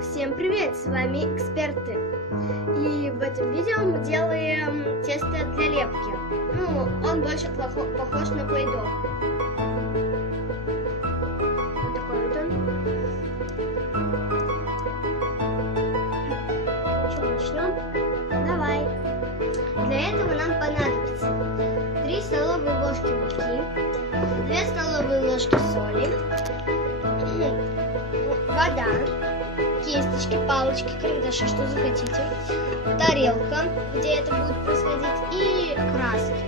Всем привет, с вами эксперты. И в этом видео мы делаем тесто для лепки. Ну, он больше похож на плей-доh. Вот такой вот он. Ну что, начнем? Давай. Для этого нам понадобится 3 столовые ложки муки, 2 столовые ложки соли, вода, кисточки, палочки, карандаши, что захотите, тарелка, где это будет происходить, и краски.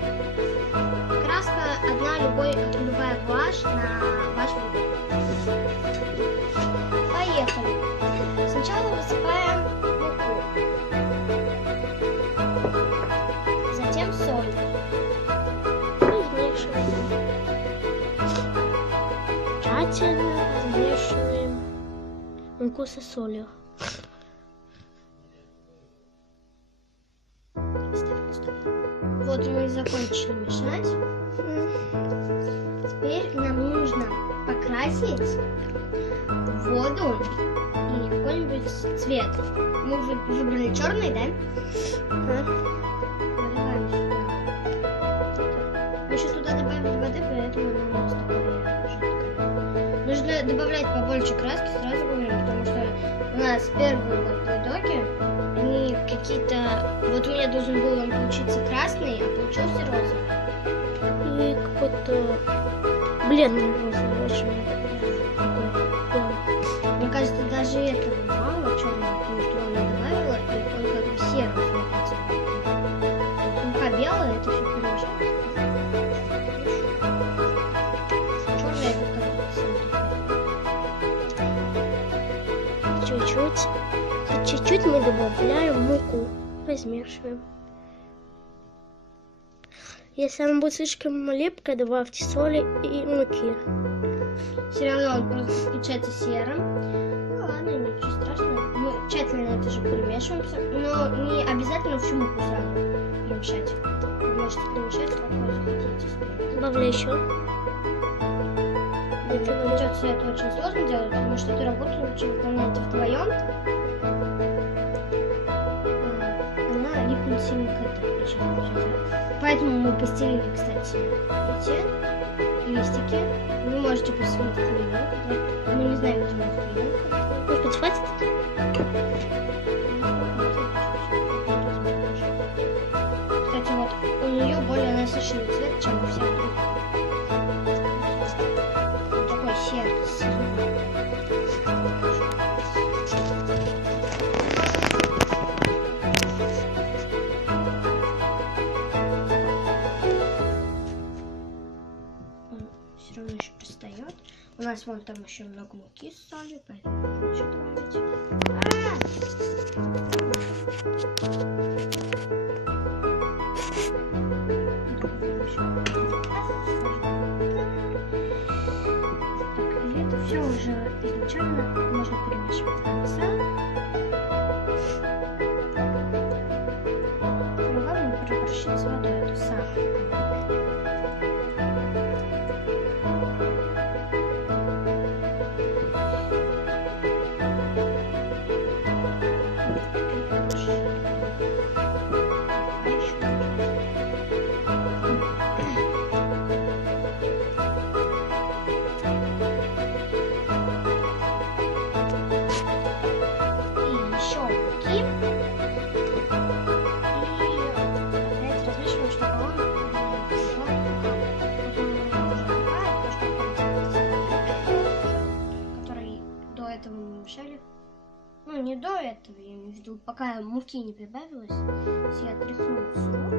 Краска одна, любая гуашь на ваш выбор. Поехали. Сначала высыпаем муку, затем соль. Тщательно размешиваем муку со солью. Вот мы и закончили мешать. Теперь нам нужно покрасить воду и какой-нибудь цвет. Мы выбрали черный, да? Наливаем сюда. Мы еще туда добавили воды, поэтому она у нас такая жидкая. Нужно добавлять побольше краски, сразу говорю, потому что у нас первые вот плей-дохи, они какие-то... Вот у меня должен был он получиться красный, а получился розовый. И какой-то бледный розовый, очень такой. Мне кажется, даже этого мало черного, потому что он не добавила, и он как бы серый смотрится. Мука белая, это все перемешать. Черный это как Чуть-чуть мы добавляем муку, размешиваем. Если она будет слишком липкая, добавьте соли и муки. Все равно он получается серым. Ну ладно, ничего страшного. Мы тщательно это же перемешиваем, но не обязательно всю муку сразу перемешать. Вы можете перемешать, сколько захотите. Добавляй еще. Мне кажется, это очень сложно делать, потому что эту работу лучше выполнять вдвоем. Она липнет сильно к этому. Поэтому мы постелили, кстати, эти листики. Вы можете посмотреть клеенку. Мы не знаем, где у нас клеенка. Может быть, хватит? Кстати, вот у нее более насыщенный цвет, чем у всех других. Такой серый. Все равно еще пристает. У нас вон там еще много муки с солью, поэтому можно еще добавить. Так, и это все уже изначально можно перемешивать до конца. Главное переборщить с водой, это самое. Ну, не до этого, я имею в виду, пока муки не прибавилось, я отряхнула сырок.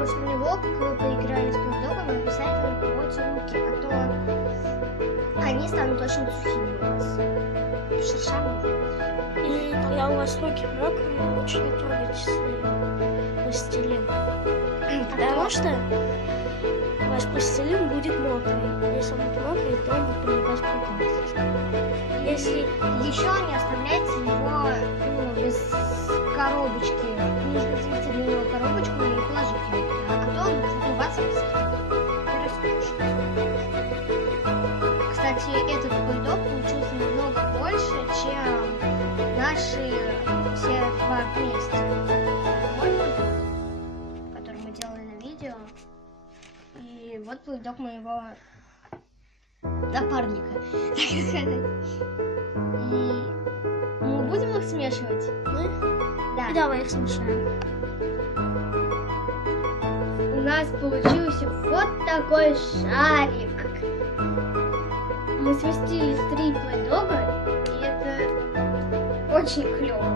После него, как вы поиграли с плей-дохом, обязательно побольше муки, а то они станут очень сухими у вас. Шершавыми. И когда у вас руки мокрые, лучше не трогать пластилин. Потому что наш пластилин будет мокрый. Если он будет мокрый, то он будет прилипать к рукам. Если Еще не оставляйте его без коробочки. Нужно завести для него коробочку и положить ее туда. А то он будет рубаться и раскушать. Кстати, этот бульдог получился намного больше, чем наши все два вместе. Мой бульдог, который мы делали на видео. И вот бульдог моего напарника, так сказать. И мы будем их смешивать? мы Да. и давай их смешаем. У нас получился вот такой шарик. Мы сместили 3 плей-дога, и это очень клево.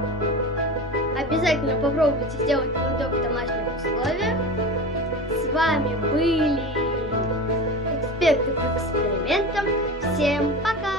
Обязательно попробуйте сделать плей-дог в домашних условиях. С вами были эксперты по экспериментам. Всем пока!